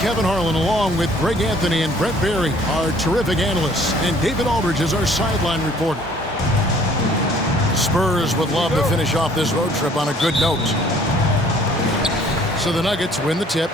Kevin Harlan, along with Greg Anthony and Brett Berry, our terrific analysts, and David Aldridge is our sideline reporter. Spurs would love to finish off this road trip on a good note. So the Nuggets win the tip.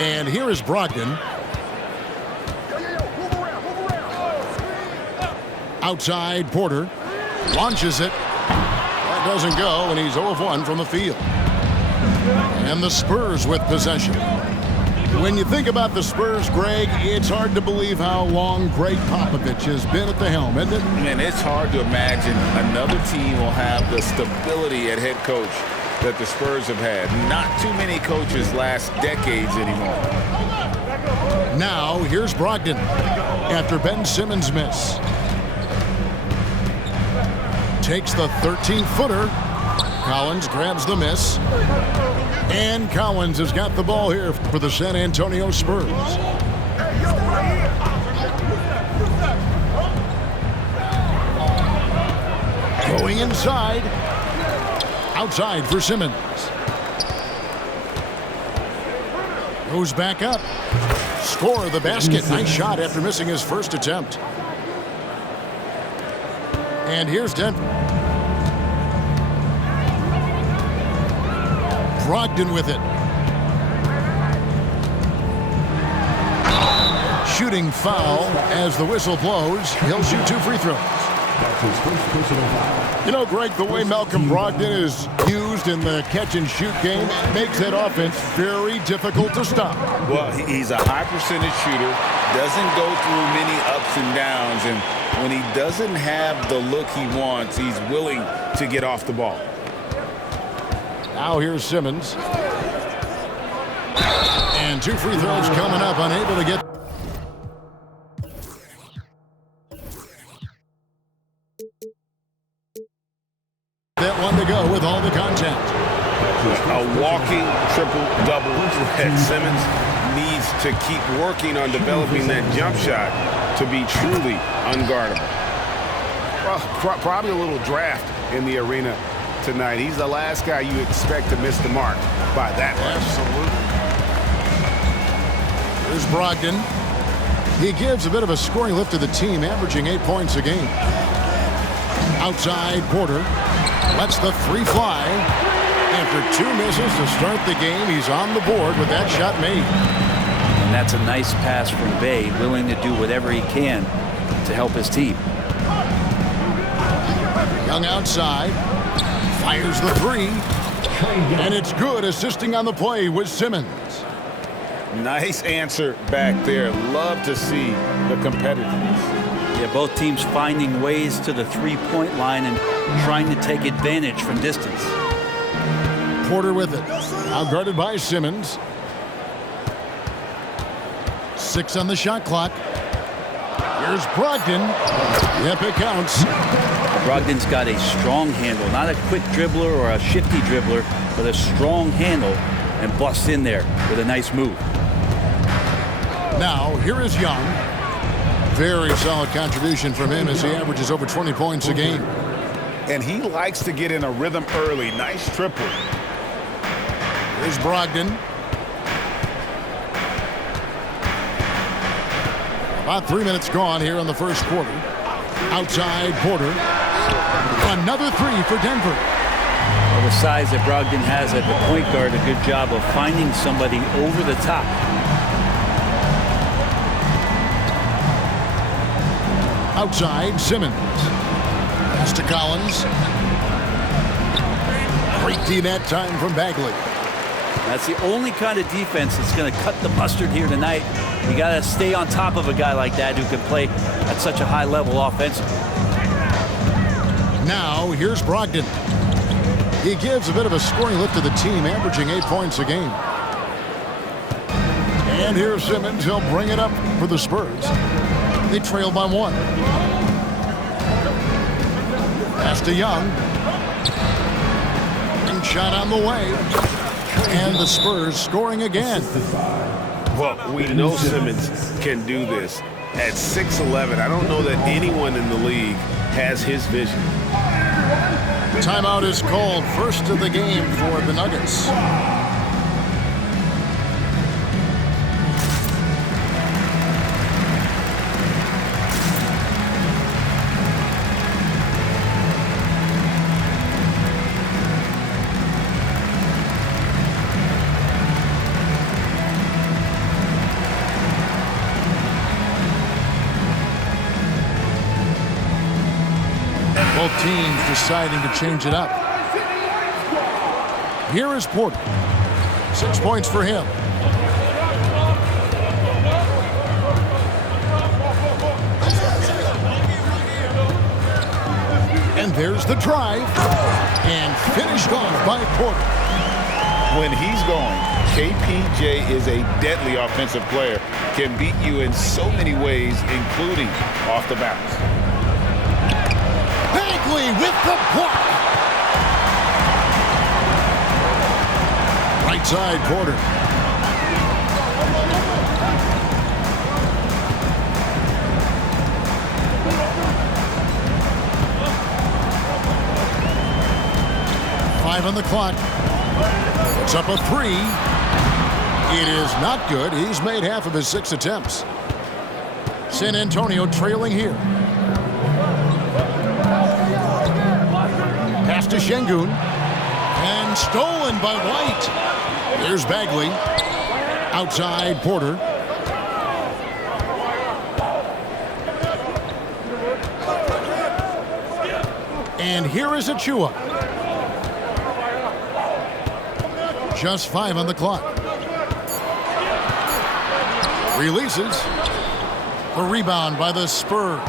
And here is Brogdon. Outside, Porter launches it. That doesn't go, and he's 0 of 1 from the field. And the Spurs with possession. When you think about the Spurs, Greg, it's hard to believe how long Greg Popovich has been at the helm, isn't it? Man, it's hard to imagine another team will have the stability at head coach that the Spurs have had. Not too many coaches last decades anymore. Now, here's Brogdon after Ben Simmons' miss. Takes the 13-footer. Collins grabs the miss. And Collins has got the ball here for the San Antonio Spurs. Going inside. Outside for Simmons. Goes back up. Score the basket. Nice shot after missing his first attempt. And here's Denver. Brogdon with it. Shooting foul as the whistle blows. He'll shoot 2 free throws. You know, Greg, the way Malcolm Brogdon is used in the catch-and-shoot game makes that offense very difficult to stop. Well, he's a high-percentage shooter, doesn't go through many ups and downs, and when he doesn't have the look he wants, he's willing to get off the ball. Now here's Simmons. And 2 free throws coming up, unable to get... That one to go with all the contact. A walking triple-double that Simmons needs to keep working on developing that jump shot to be truly unguardable. Well, probably a little draft in the arena tonight. He's the last guy you expect to miss the mark by that much. Absolutely. Here's Brogdon. He gives a bit of a scoring lift to the team, averaging 8 points a game. Outside, Porter lets the 3 fly. After 2 misses to start the game, he's on the board with that shot made. And that's a nice pass from Bay, willing to do whatever he can to help his team. Young outside, fires the 3, and it's good, assisting on the play with Simmons. Nice answer back there. Love to see the competitiveness. Yeah, both teams finding ways to the 3-point line and trying to take advantage from distance. Porter with it. Now guarded by Simmons. 6 on the shot clock. Here's Brogdon. Yep, it counts. Brogdon's got a strong handle, not a quick dribbler or a shifty dribbler, but a strong handle, and busts in there with a nice move. Now, here is Young. Very solid contribution from him as he averages over 20 points a game. And he likes to get in a rhythm early. Nice triple. Here's Brogdon. About 3 minutes gone here in the first quarter. Outside, Porter. Another 3 for Denver. Well, the size that Brogdon has at the point guard, a good job of finding somebody over the top. Outside, Simmons. Pass to Collins. Great D that time from Bagley. That's the only kind of defense that's going to cut the mustard here tonight. You got to stay on top of a guy like that who can play at such a high level offensively. Now, here's Brogdon. He gives a bit of a scoring lift to the team, averaging 8 points a game. And here's Simmons. He'll bring it up for the Spurs. They trail by 1. Pass to Young. shot on the way. And the Spurs scoring again. Well, we know Simmons can do this. At 6'11", I don't know that anyone in the league has his vision. Timeout is called. First of the game for the Nuggets. Both teams deciding to change it up. Here is Porter. 6 points for him. And there's the drive. And finished off by Porter. When he's going, KPJ is a deadly offensive player. Can beat you in so many ways, including off the bounce. With the block. Right side, Porter. Five on the clock. It's up a three. It is not good. He's made half of his 6 attempts. San Antonio trailing here. Pass to Şengün. And stolen by White. Here's Bagley. Outside Porter. And here is Achua. Just 5 on the clock. Releases. The rebound by the Spurs.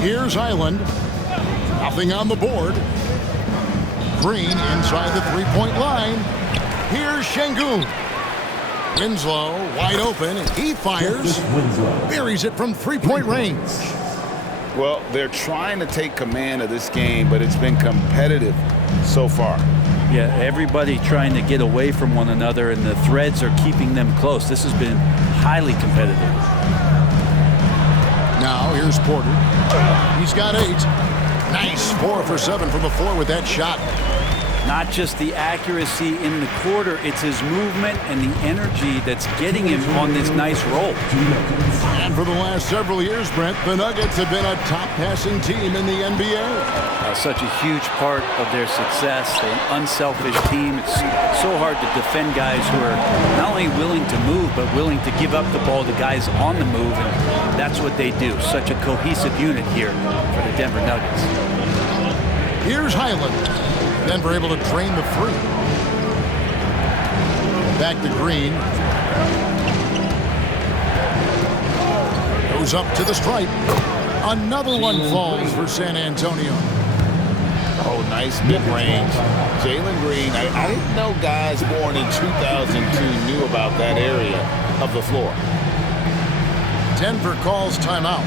Here's Island. Nothing on the board. Green inside the three-point line. Here's Şengün. Winslow wide open. He fires. Buries it from three-point range. Well, they're trying to take command of this game, but it's been competitive so far. Yeah, everybody trying to get away from one another, and the threads are keeping them close. This has been highly competitive. Now here's Porter. He's got 8. Nice 4 for 7 from the floor with that shot. Not just the accuracy in the quarter, it's his movement and the energy that's getting him on this nice roll. And for the last several years, Brent, the Nuggets have been a top passing team in the NBA. Such a huge part of their success. They're an unselfish team. It's so hard to defend guys who are not only willing to move, but willing to give up the ball to guys on the move, and that's what they do. Such a cohesive unit here for the Denver Nuggets. Here's Highland. Denver able to drain the 3. Back to Green. Goes up to the stripe. Another one falls for San Antonio. Oh, nice mid-range. Jalen Green, I didn't know guys born in 2002 knew about that area of the floor. Denver calls timeout.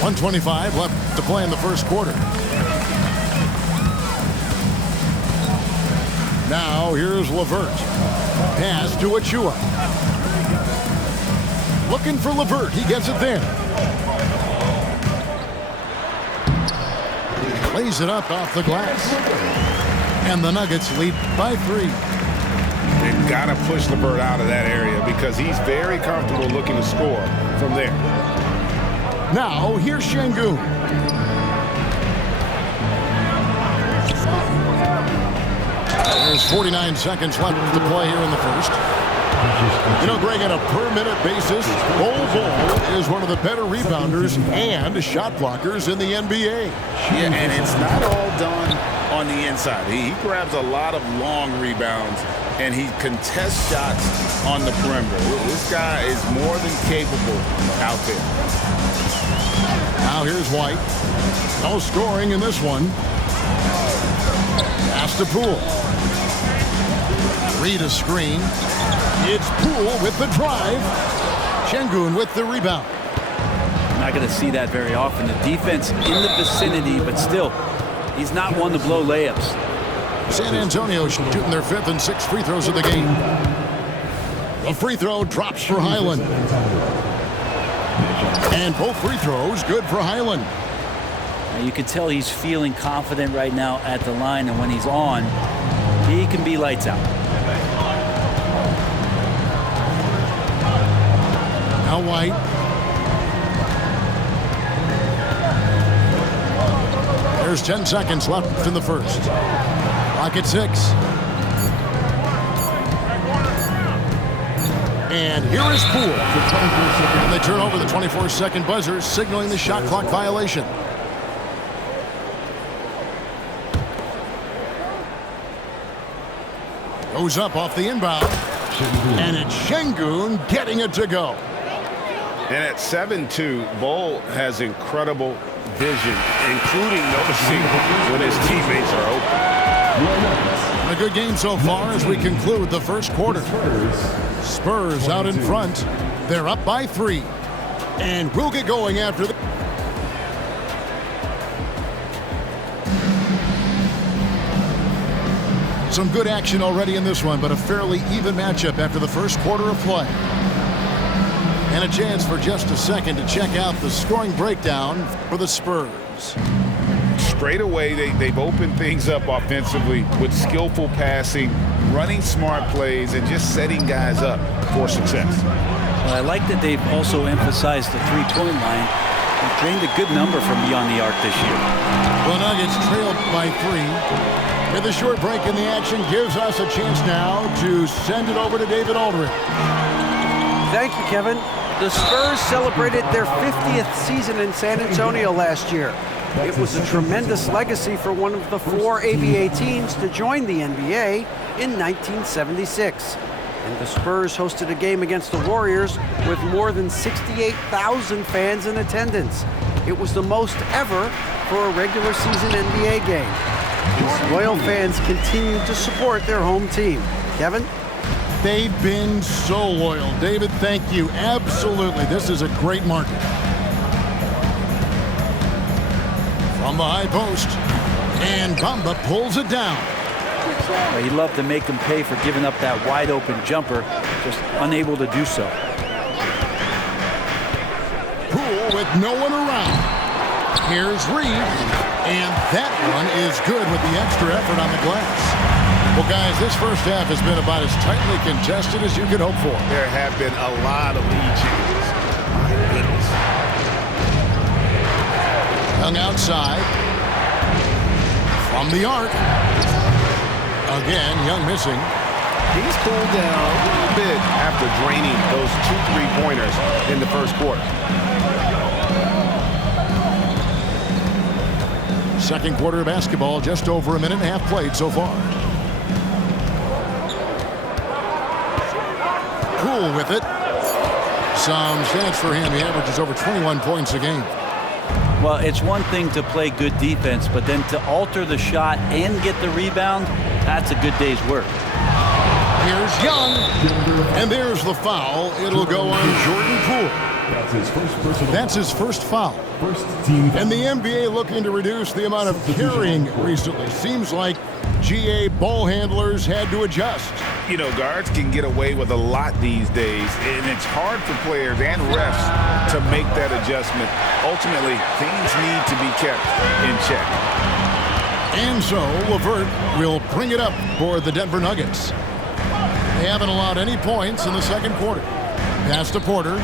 .125 left to play in the first quarter. Now here's LeVert. Pass to Achua. Looking for LeVert. He gets it there. Lays it up off the glass. And the Nuggets lead by 3. They've got to push LeVert out of that area because he's very comfortable looking to score from there. Now, here's Şengün. There's 49 seconds left to play here in the first. You know, Greg, on a per-minute basis, Bol is one of the better rebounders and shot blockers in the NBA. Yeah, and it's not all done on the inside. He grabs a lot of long rebounds and he contests shots on the perimeter. This guy is more than capable out there. Now here's White. No scoring in this one. Pass to Poole. Read a screen. It's Poole with the drive. Şengün with the rebound. Not going to see that very often. The defense in the vicinity, but still, he's not one to blow layups. San Antonio shooting their 5th and 6th free throws of the game. The free throw drops for Highland. And both free throws good for Highland. Now you can tell he's feeling confident right now at the line, and when he's on, he can be lights out. Now White. There's 10 seconds left in the first. Clock at 6. And here is Poole. And they turn over the 24-second buzzer, signaling the shot clock violation. Goes up off the inbound. And it's Şengün getting it to go. And at 7-2, Bol has incredible vision, including noticing when his teammates are open. A good game so far as we conclude the first quarter. Spurs out in front. They're up by 3. And we'll get going after the... Some good action already in this one, but a fairly even matchup after the first quarter of play. And a chance for just a second to check out the scoring breakdown for the Spurs. Straight away, they've opened things up offensively with skillful passing, running smart plays, and just setting guys up for success. Well, I like that they've also emphasized the three-point line. They've drained a good number from beyond the arc this year. The Nuggets trailed by 3. With a short break in the action, gives us a chance now to send it over to David Aldridge. Thank you, Kevin. The Spurs celebrated their 50th season in San Antonio last year. It was a tremendous legacy for one of the 4 ABA teams to join the NBA in 1976. And the Spurs hosted a game against the Warriors with more than 68,000 fans in attendance. It was the most ever for a regular season NBA game. These loyal fans continue to support their home team. Kevin? They've been so loyal. David, thank you. Absolutely. This is a great market. From the high post. And Bamba pulls it down. Well, he'd love to make them pay for giving up that wide-open jumper, just unable to do so. Poole with no one around. Here's Reed. And that one is good with the extra effort on the glass. Well, guys, this first half has been about as tightly contested as you could hope for. There have been a lot of lead changes. My goodness. Young outside. From the arc. Again, Young missing. He's cooled down a little bit after draining those 2 3-pointers in the first quarter. Second quarter of basketball, just over a minute and a half played so far. Poole with it. Some stats for him. He averages over 21 points a game. Well, it's one thing to play good defense, but then to alter the shot and get the rebound, that's a good day's work. Here's Young. And there's the foul. It'll go on Jordan Poole. That's his first foul. And the NBA looking to reduce the amount of carrying recently. Seems like GA ball handlers had to adjust. You know, guards can get away with a lot these days, and it's hard for players and refs to make that adjustment. Ultimately, things need to be kept in check. And so, LeVert will bring it up for the Denver Nuggets. They haven't allowed any points in the second quarter. Pass to Porter.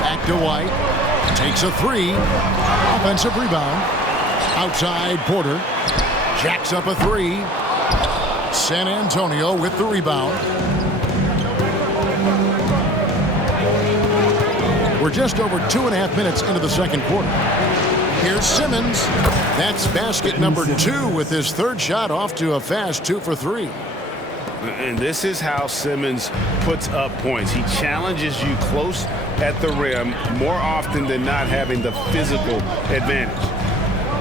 Back to White. Takes a 3. Offensive rebound. Outside Porter. Jacks up a 3. San Antonio with the rebound. We're just over 2.5 minutes into the second quarter. Here's Simmons. That's basket number 2 with his third shot off to a fast 2 for 3. And this is how Simmons puts up points. He challenges you close at the rim more often than not, having the physical advantage.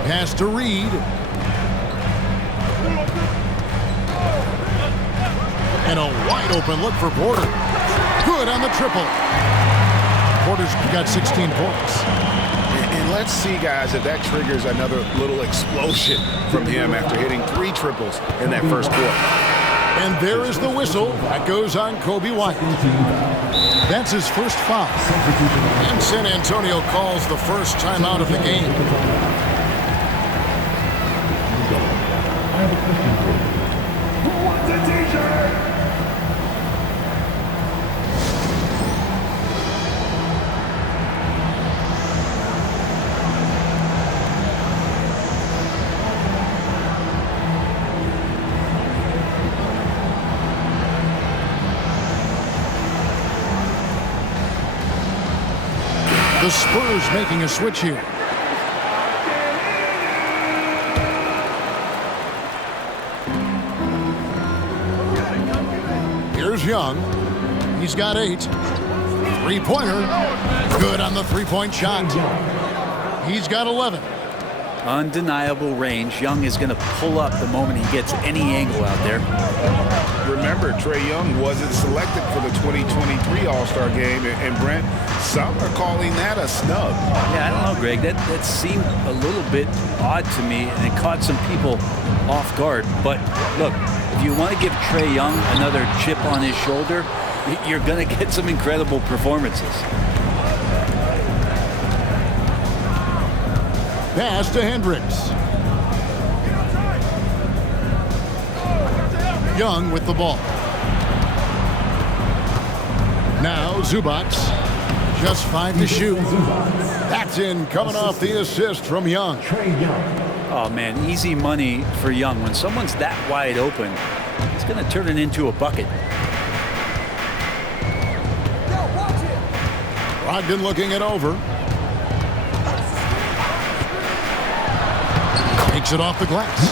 Pass to Reed. And a wide open look for Porter. Good on the triple. Porter's got 16 points. And let's see, guys, if that triggers another little explosion from him after hitting 3 triples in that first quarter. And there is the whistle. That goes on Kobe White. That's his first foul. And San Antonio calls the first timeout of the game. Who wants a t-shirt? The Spurs making a switch here. Here's Young. He's got 8. Three-pointer. Good on the three-point shot. He's got 11. Undeniable range. Young is going to pull up the moment he gets any angle out there. Remember, Trae Young wasn't selected for the 2023 All-Star game, and Brent, some are calling that a snub. Yeah, I don't know, Greg. That seemed a little bit odd to me, and it caught some people off guard. But look, if you want to give Trae Young another chip on his shoulder, you're going to get some incredible performances. Pass to Hendricks. Young with the ball. Now Zubac. Just 5 to shoot. That's in, coming off the assist from Young. Oh, man, easy money for Young. When someone's that wide open, he's going to turn it into a bucket. Brogdon looking it over. Takes it off the glass.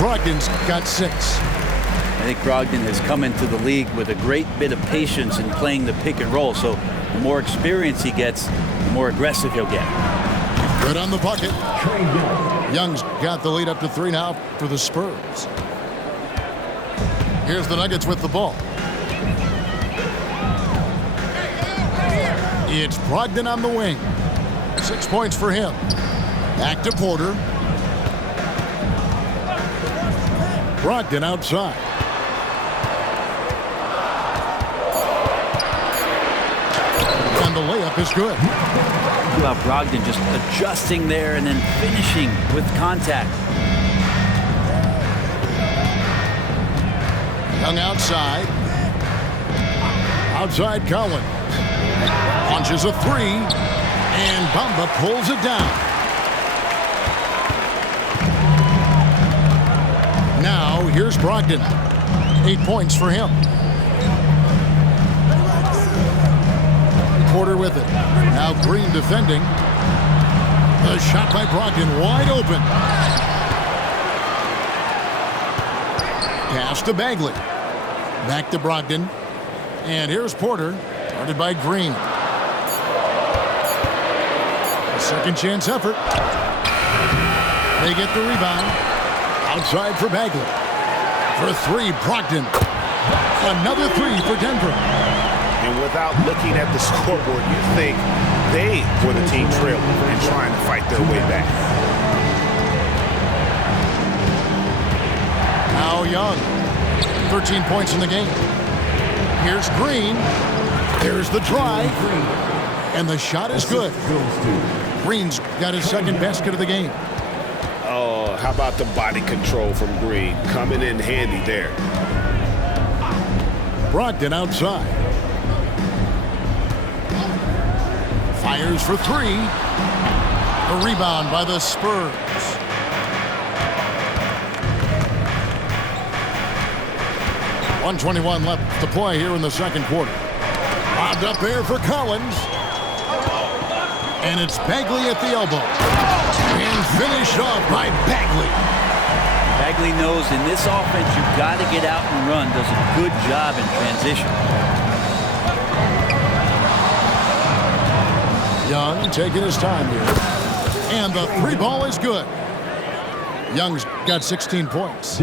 Brogdon's got 6. I think Brogdon has come into the league with a great bit of patience in playing the pick and roll. So the more experience he gets, the more aggressive he'll get. Good on the bucket. Young's got the lead up to 3 now for the Spurs. Here's the Nuggets with the ball. It's Brogdon on the wing. 6 points for him. Back to Porter. Brogdon outside. And the layup is good. How about Brogdon just adjusting there and then finishing with contact. Young outside. Outside Collins. Launches a 3. And Bamba pulls it down. Now here's Brogdon. 8 points for him. Porter with it. Now Green defending. The shot by Brogdon wide open. Pass to Bagley. Back to Brogdon. And here's Porter. Guarded by Green. A second chance effort. They get the rebound. Outside for Bagley. For 3, Brogdon. Another 3 for Denver. And without looking at the scoreboard, you think they were the team trailing and trying to fight their way back. Now Young. 13 points in the game. Here's Green. There's the drive. And the shot is good. Green's got his second basket of the game. Oh, how about the body control from Green? Coming in handy there. Brogdon outside. Fires for 3. A rebound by the Spurs. .121 left to play here in the second quarter. Lobbed up there for Collins. And it's Bagley at the elbow. And finished off by Bagley. Bagley knows in this offense you've got to get out and run. Does a good job in transition. Young taking his time here. And the three ball is good. Young's got 16 points.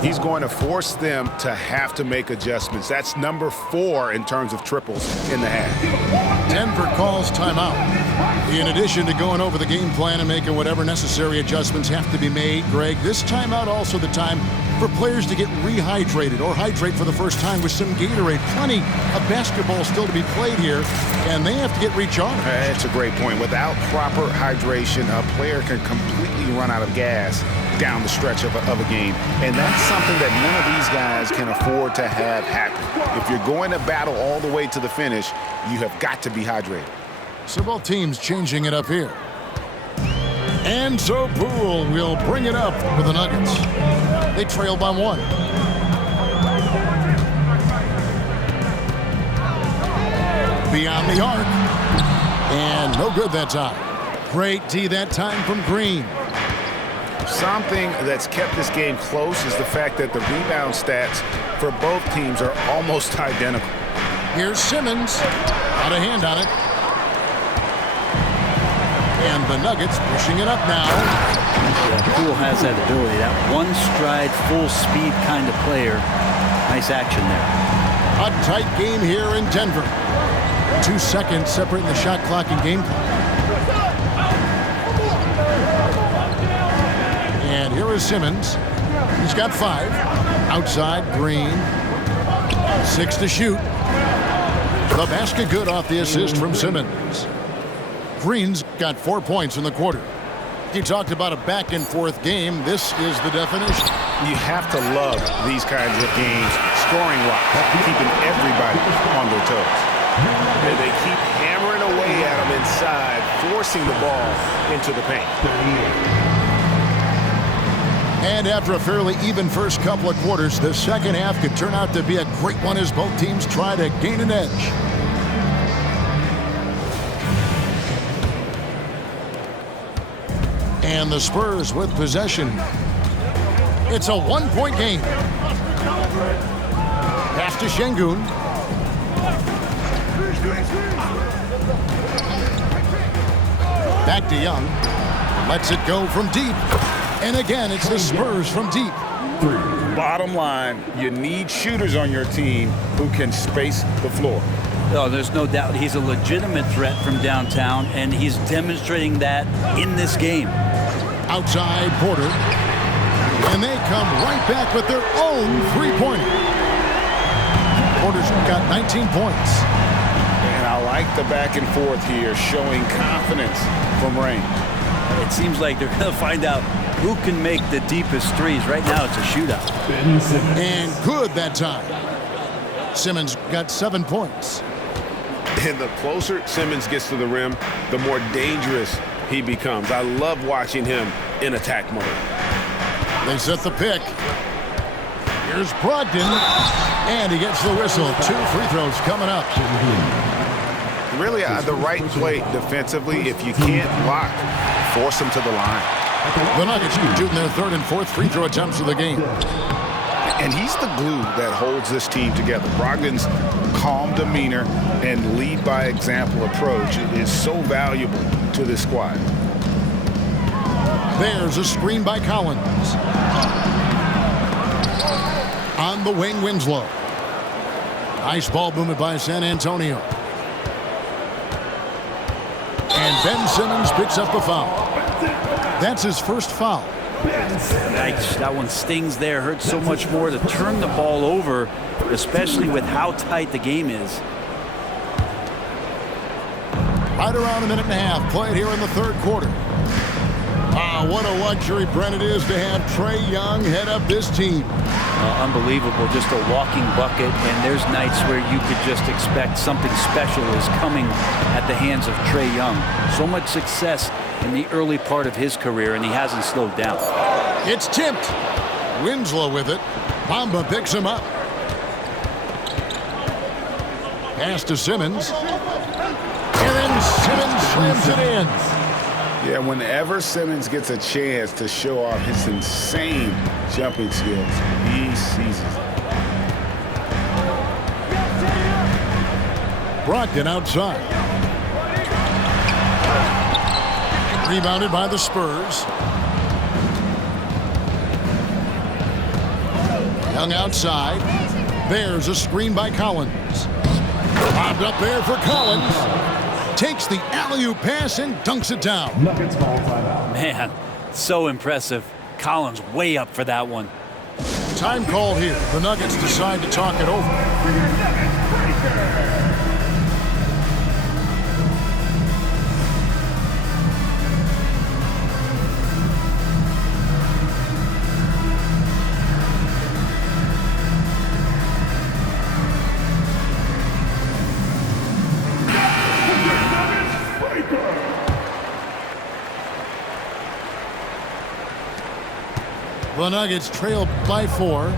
He's going to force them to have to make adjustments. That's number 4 in terms of triples in the half. Denver calls timeout. In addition to going over the game plan and making whatever necessary adjustments have to be made, Greg, this timeout also the time for players to get rehydrated or hydrate for the first time with some Gatorade. Plenty of basketball still to be played here, and they have to get recharged. That's a great point. Without proper hydration, a player can completely run out of gas down the stretch of a game. And that's something that none of these guys can afford to have happen. If you're going to battle all the way to the finish, you have got to be hydrated. So both teams changing it up here. And so Poole will bring it up for the Nuggets. They trail by 1. Beyond the arc. And no good that time. Great D that time from Green. Something that's kept this game close is the fact that the rebound stats for both teams are almost identical. Here's Simmons. Got a hand on it. And the Nuggets pushing it up now. Yeah, Poole has that ability. That one stride, full speed kind of player. Nice action there. A tight game here in Denver. 2 seconds separating the shot clock and game clock. And here is Simmons. He's got 5. Outside, Green. 6 to shoot. The basket good off the assist from Simmons. Green's got 4 points in the quarter. You talked about a back-and-forth game. This is the definition. You have to love these kinds of games, scoring-wise, keeping everybody on their toes. And they keep hammering away at them inside, forcing the ball into the paint. And after a fairly even first couple of quarters, the second half could turn out to be a great one as both teams try to gain an edge. And the Spurs with possession. It's a 1-point game. Pass to Şengün. Back to Young. Lets it go from deep. And again, it's the Spurs from deep. Bottom line, you need shooters on your team who can space the floor. Oh, there's no doubt he's a legitimate threat from downtown, and he's demonstrating that in this game. Outside Porter. And they come right back with their own three-pointer. Porter's got 19 points. And I like the back and forth here, showing confidence from Rain. It seems like they're going to find out who can make the deepest threes. Right now it's a shootout. And good that time. Simmons got 7 points. And the closer Simmons gets to the rim, the more dangerous he becomes. I love watching him in attack mode. They set the pick. Here's Brogdon. And he gets the whistle. 2 free throws coming up. Really, the right play defensively. If you can't block, force them to the line. The Nuggets shooting their 3rd and 4th free throw attempts of the game. And he's the glue that holds this team together. Brogdon's calm demeanor and lead by example approach is so valuable to this squad. There's a screen by Collins. On the wing, Winslow. Nice ball movement by San Antonio. And Ben Simmons picks up the foul. That's his first foul. Yikes, that one stings there. Hurts so much more to turn the ball over, especially with how tight the game is. Right around a minute and a half played here in the 3rd quarter. What a luxury, Brent, it is to have Trae Young head up this team. Unbelievable, just a walking bucket, and there's nights where you could just expect something special is coming at the hands of Trae Young. So much success in the early part of his career, and he hasn't slowed down. It's tipped. Winslow with it. Bamba picks him up. Pass to Simmons. And then Simmons slams it in. Yeah, whenever Simmons gets a chance to show off his insane jumping skills. He seizes it. Brogdon outside. Rebounded by the Spurs. Young outside. There's a screen by Collins. Lobbed up there for Collins. Takes the alley-oop pass and dunks it down. Nuggets ball timeout. Man, so impressive. Collins way up for that one. Time called here. The Nuggets decide to talk it over. The Nuggets trail by 4.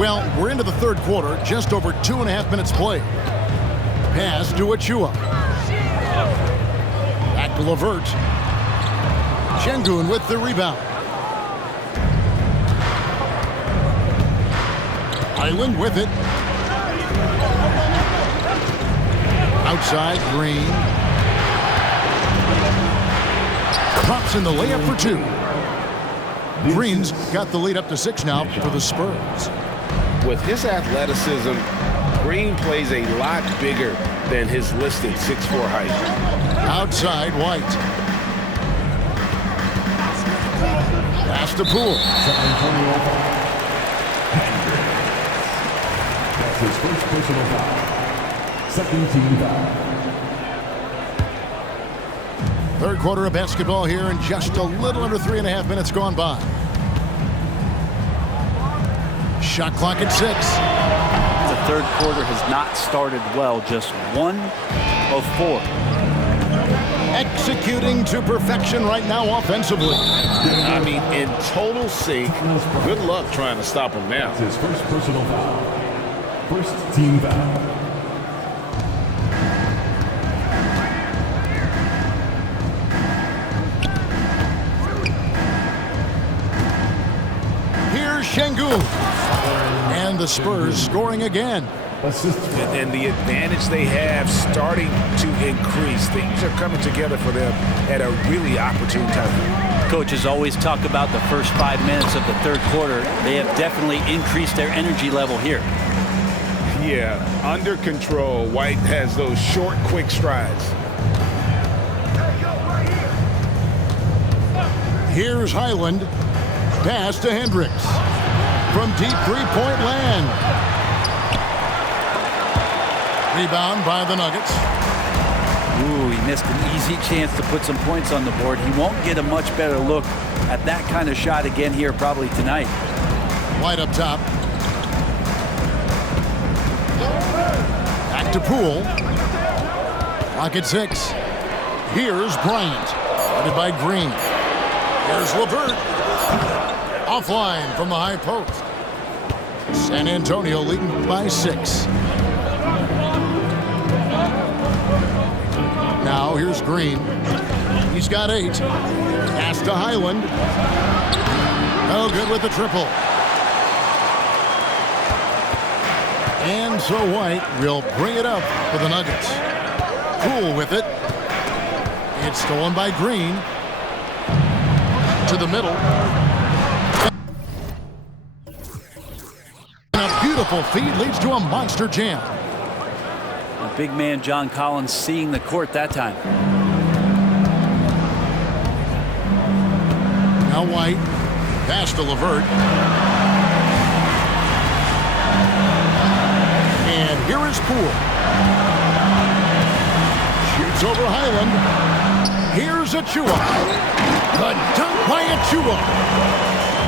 Well, we're into the third quarter, just over 2.5 minutes played. Pass to Achua. Back to LeVert. Şengün with the rebound. Highland with it. Outside, Green. Drops in the layup for 2. Green's got the lead up to 6 now for the Spurs. With his athleticism, Green plays a lot bigger than his listed 6'4" height. Outside, White. Pass to Poole. That's his first personal foul. Second team foul. Third quarter of basketball here, and just a little under 3.5 minutes gone by. Shot clock at 6. The third quarter has not started well. Just 1 of 4. Executing to perfection right now offensively. I mean, in total sync. Good luck trying to stop him now. That's his first personal foul. First team foul. Şengün. And the Spurs scoring again. And the advantage they have starting to increase. Things are coming together for them at a really opportune time. Coaches always talk about the first 5 minutes of the third quarter. They have definitely increased their energy level here. Yeah, under control. White has those short, quick strides. Here's Highland. Pass to Hendricks. From deep three-point land. Rebound by the Nuggets. Ooh, he missed an easy chance to put some points on the board. He won't get a much better look at that kind of shot again here probably tonight. White up top. Back to Poole. Clock at 6. Here's Bryant. Guarded by Green. Here's LeVert. Offline from the high post. San Antonio leading by 6. Now here's Green. He's got 8. Pass to Highland. No good with the triple. And so White will bring it up for the Nuggets. Poole with it. It's stolen by Green. To the middle. A beautiful feed leads to a monster jam. A big man John Collins seeing the court that time. Now White. Pass to LeVert. And here is Poole. Shoots over Highland. Here's Achua. The dunk by Achua.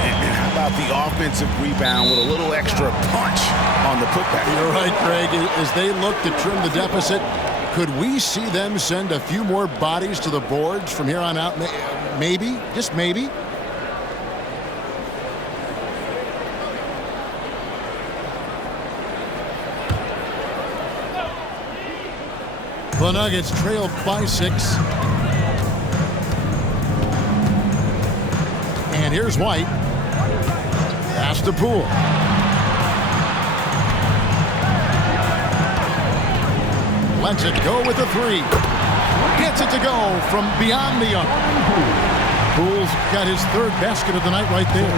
And how about the offensive rebound with a little extra punch on the putback? You're right, Greg. As they look to trim the deficit, could we see them send a few more bodies to the boards from here on out? Maybe, just maybe. The Nuggets trail by 6. here's White. Pass to Poole. Lets it go with a three. Gets it to go from beyond the arc. Poole's got his third basket of the night right there.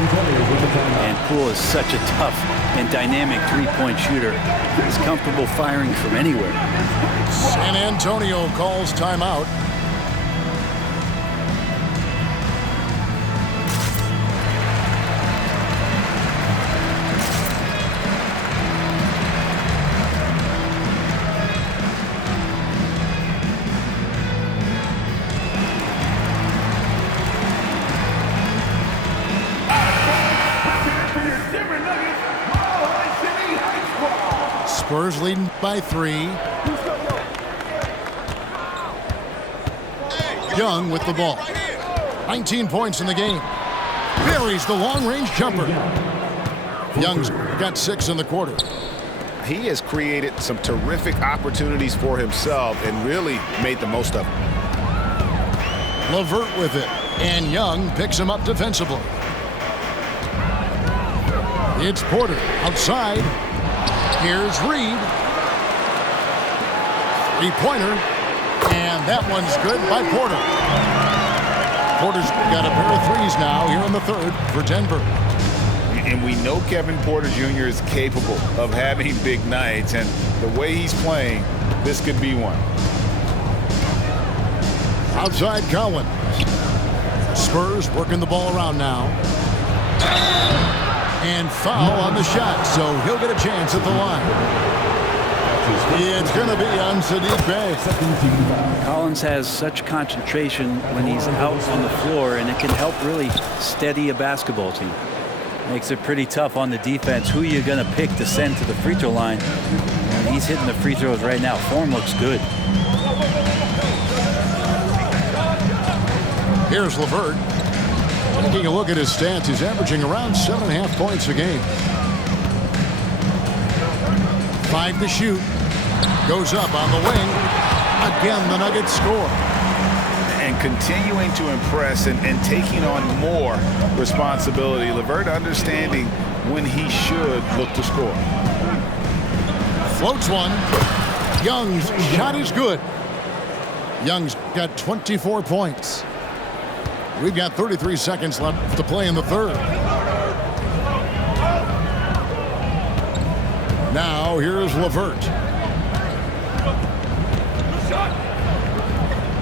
And Poole is such a tough and dynamic three-point shooter. He's comfortable firing from anywhere. San Antonio calls timeout. Spurs leading by 3. Young with the ball. 19 points in the game. Buries the long-range jumper. Young's got 6 in the quarter. He has created some terrific opportunities for himself and really made the most of them. LeVert with it. And Young picks him up defensively. It's Porter outside. Here's Reed. Three-pointer. And that one's good by Porter. Porter's got a pair of threes now here in the third for Denver. And we know Kevin Porter Jr. is capable of having big nights. And the way he's playing, this could be one. Outside Collins. Spurs working the ball around now. And foul on the shot, so he'll get a chance at the line. It's going to be on Sadiq Bey. Collins has such concentration when he's out on the floor, and it can help really steady a basketball team. Makes it pretty tough on the defense. Who you're going to pick to send to the free throw line? And he's hitting the free throws right now. Form looks good. Here's LeVert. Taking a look at his stats, he's averaging around 7.5 points a game. 5 to shoot. Goes up on the wing. Again, the Nuggets score. And continuing to impress and taking on more responsibility. LeVert understanding when he should look to score. Floats one. Young's shot is good. Young's got 24 points. We've got 33 seconds left to play in the third. Now here's LeVert.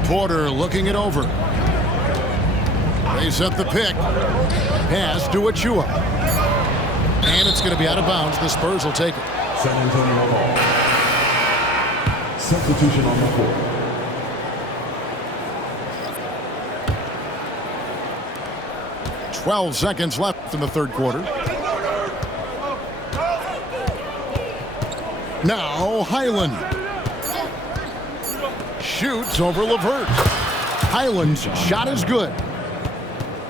Porter looking it over. They set the pick. Pass to Achua. And it's going to be out of bounds. The Spurs will take it. San Antonio ball. Substitution on the court. "12 seconds left in the third quarter. Now Highland. Shoots over LeVert. Highland's shot is good.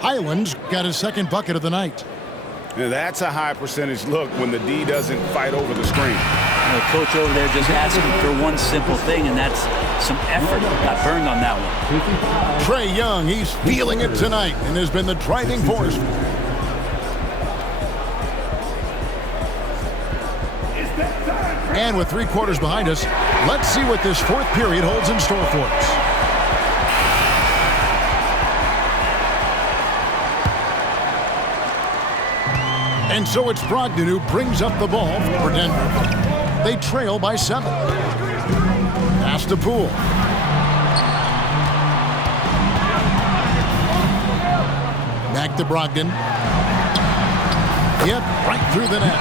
Highland's got his second bucket of the night. Now that's a high percentage look when the D doesn't fight over the screen. The coach over there just asking for one simple thing, and that's some effort. Got burned on that one. Trae Young, he's feeling it tonight and has been the driving force. And with 3 quarters behind us, let's see what this fourth period holds in store for us. And so it's Brogdon who brings up the ball for Denver. They trail by 7. Pass to Poole. Back to Brogdon. Yep, right through the net.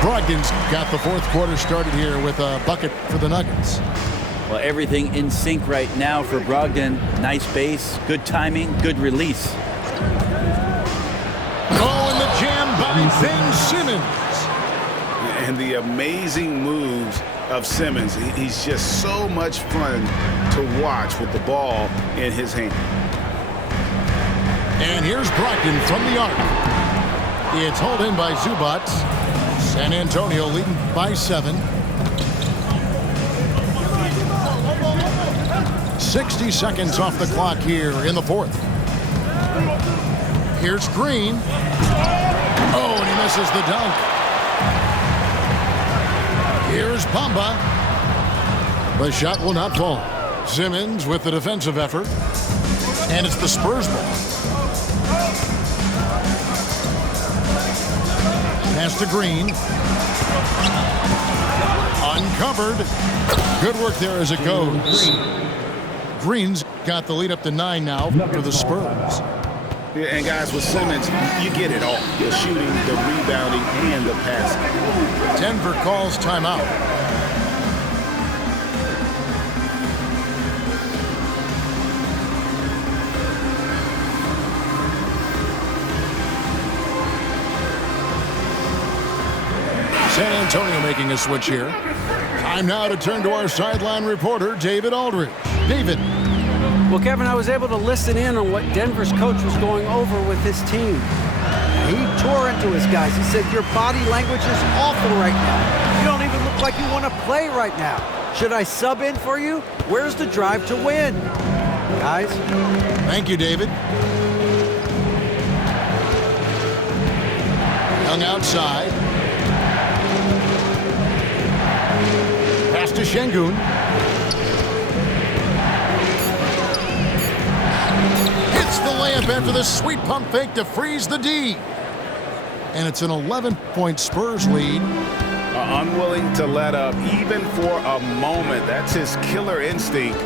Brogdon's got the fourth quarter started here with a bucket for the Nuggets. Well, everything in sync right now for Brogdon. Nice base, good timing, good release. Oh, and the jam by Ben Simmons. And the amazing moves of Simmons. He's just so much fun to watch with the ball in his hand. And here's Brogdon from the arc. It's hauled in by Zubac. San Antonio leading by 7. 60 seconds off the clock here in the fourth. Here's Green. Oh, and he misses the dunk. Here's Bamba. The shot will not fall. Simmons with the defensive effort. And it's the Spurs ball. Pass to Green. Uncovered. Good work there as it goes. Green's got the lead up to 9 now for the Spurs. Yeah, and guys, with Simmons, you get it all. The shooting, the rebounding, and the passing. Denver calls timeout. San Antonio making a switch here. Time now to turn to our sideline reporter, David Aldridge. David. Well, Kevin, I was able to listen in on what Denver's coach was going over with his team. He tore into his guys. He said, your body language is awful right now. You don't even look like you want to play right now. Should I sub in for you? Where's the drive to win? Guys? Thank you, David. Young outside. Pass to Şengün. Hits the layup after the sweet pump fake to freeze the D. And it's an 11-point Spurs lead. Unwilling to let up even for a moment. That's his killer instinct,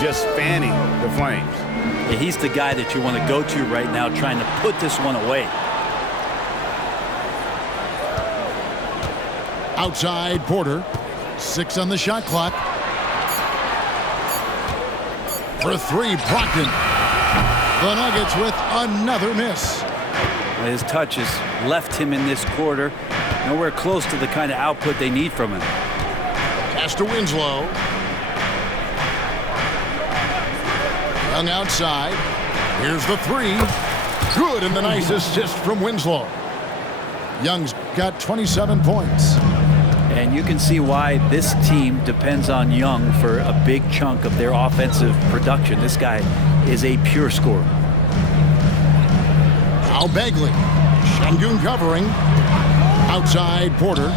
just fanning the flames. Yeah, he's the guy that you want to go to right now, trying to put this one away. Outside Porter. 6 on the shot clock. For 3, Brogdon. The Nuggets with another miss. His touch has left him in this quarter. Nowhere close to the kind of output they need from him. Pass to Winslow. Young outside. Here's the 3. Good, and the nice assist from Winslow. Young's got 27 points. And you can see why this team depends on Young for a big chunk of their offensive production. This guy is a pure scorer. Now Bagley. Şengün covering. Outside Porter.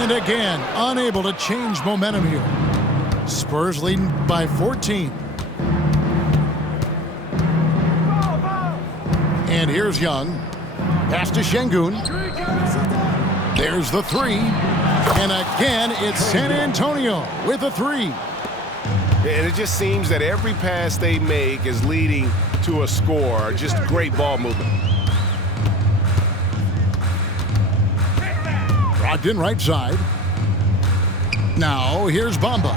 And again, unable to change momentum here. Spurs leading by 14. And here's Young. Pass to Şengün. There's the 3. And again, it's San Antonio with a 3. And it just seems that every pass they make is leading to a score. Just great ball movement. Brogdon right side. Now here's Bamba.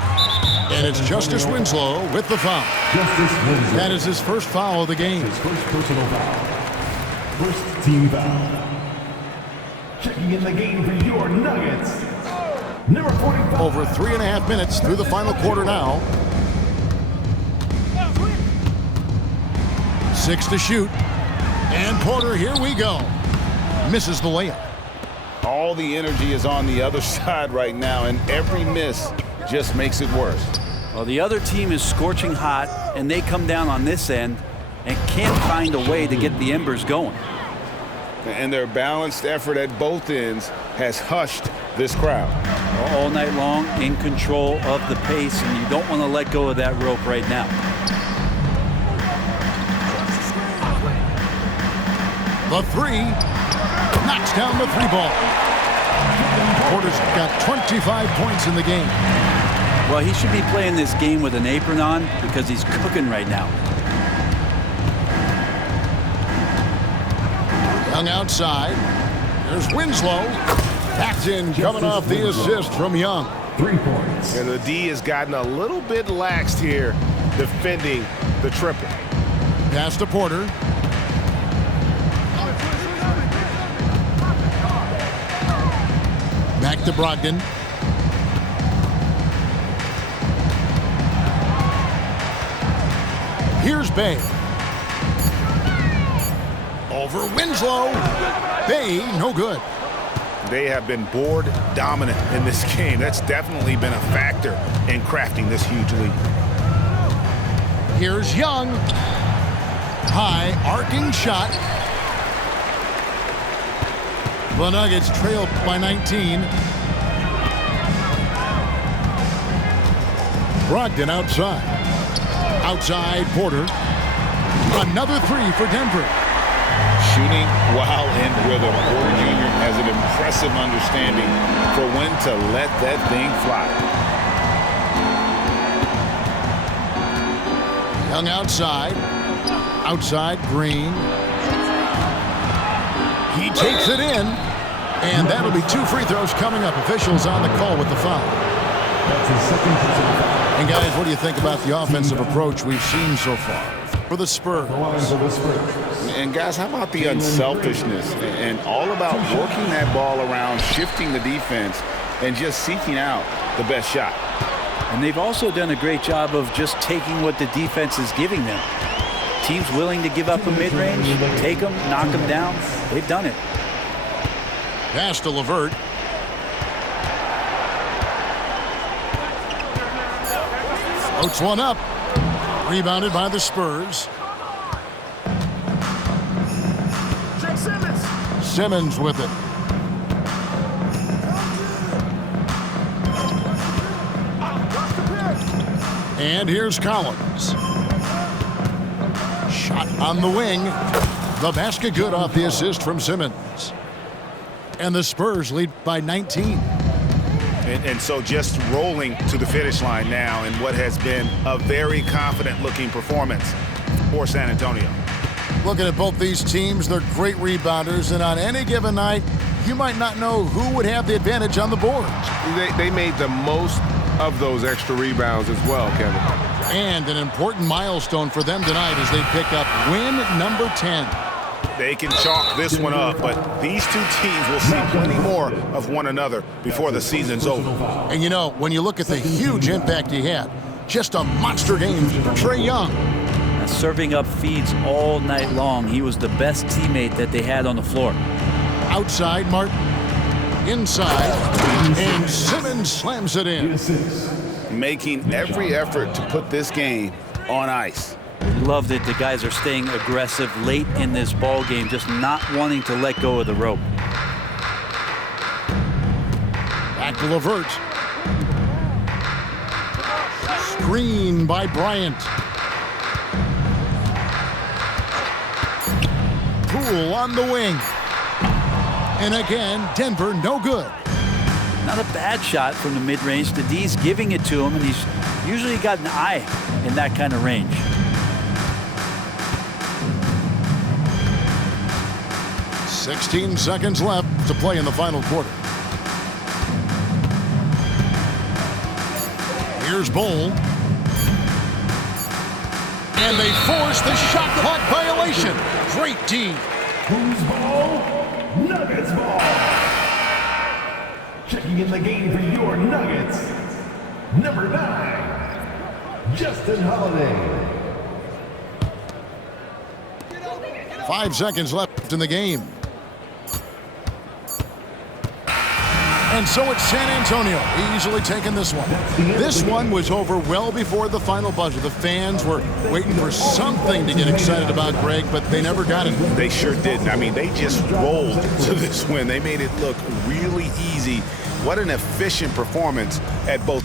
And it's Justice Winslow with the foul. That is his first foul of the game. His first personal foul. First team foul. Checking in the game for your Nuggets. Number 45. Over 3.5 minutes through the final quarter now. 6 to shoot. And Porter, here we go. Misses the layup. All the energy is on the other side right now, and every miss just makes it worse. Well, the other team is scorching hot, and they come down on this end and can't find a way to get the embers going. And their balanced effort at both ends has hushed this crowd. All night long, in control of the pace, and you don't want to let go of that rope right now. The 3 knocks down the 3 ball. Porter's got 25 points in the game. Well, he should be playing this game with an apron on because he's cooking right now. Young outside. There's Winslow. Backed in, coming off the assist from Young. 3 points. And the D has gotten a little bit laxed here defending the triple. Pass to Porter. Back to Brogdon. Here's Bay. Over Winslow. Bay, no good. They have been board dominant in this game. That's definitely been a factor in crafting this huge lead. Here's Young. High arcing shot. The Nuggets trail by 19. Brogdon outside. Outside Porter. Another three for Denver. Shooting while in rhythm. Porter Jr. has an impressive understanding for when to let that thing fly. Young outside. Outside Green. He takes it in. And that'll be 2 free throws coming up. Officials on the call with the foul. That's his second personal foul. And guys, what do you think about the offensive approach we've seen so far for the Spurs? And guys, how about the unselfishness and all about working that ball around, shifting the defense, and just seeking out the best shot. And they've also done a great job of just taking what the defense is giving them. Teams willing to give up a mid-range, take them, knock them down. They've done it. Pass to LeVert. Floats one up. Rebounded by the Spurs. Simmons with it. And here's Collins. Shot on the wing. The basket good off the assist from Simmons. And the Spurs lead by 19. And so just rolling to the finish line now in what has been a very confident-looking performance for San Antonio. Looking at both these teams, they're great rebounders, and on any given night, you might not know who would have the advantage on the boards. They made the most of those extra rebounds as well, Kevin. And an important milestone for them tonight as they pick up win number 10. They can chalk this one up, but these two teams will see plenty more of one another before the season's over. And you know, when you look at the huge impact he had, just a monster game for Trae Young. Serving up feeds all night long. He was the best teammate that they had on the floor. Outside Martin. Inside. And Simmons slams it in. Making every effort to put this game on ice. Love that the guys are staying aggressive late in this ball game, just not wanting to let go of the rope. Back to LeVert. Screen by Bryant. Poole on the wing. And again, Denver no good. Not a bad shot from the mid-range. The D's giving it to him, and he's usually got an eye in that kind of range. "16 seconds left to play in the final quarter. Here's Bol. And they force the shot clock violation. Great D. Who's ball? Nuggets ball. Checking in the game for your Nuggets. Number 9, Justin Holiday. 5 seconds left in the game. And so it's San Antonio easily taking this one. This one was over well before the final buzzer. The fans were waiting for something to get excited about, Greg, but they never got it. They sure didn't. I mean, they just rolled to this win. They made it look really easy. What an efficient performance at both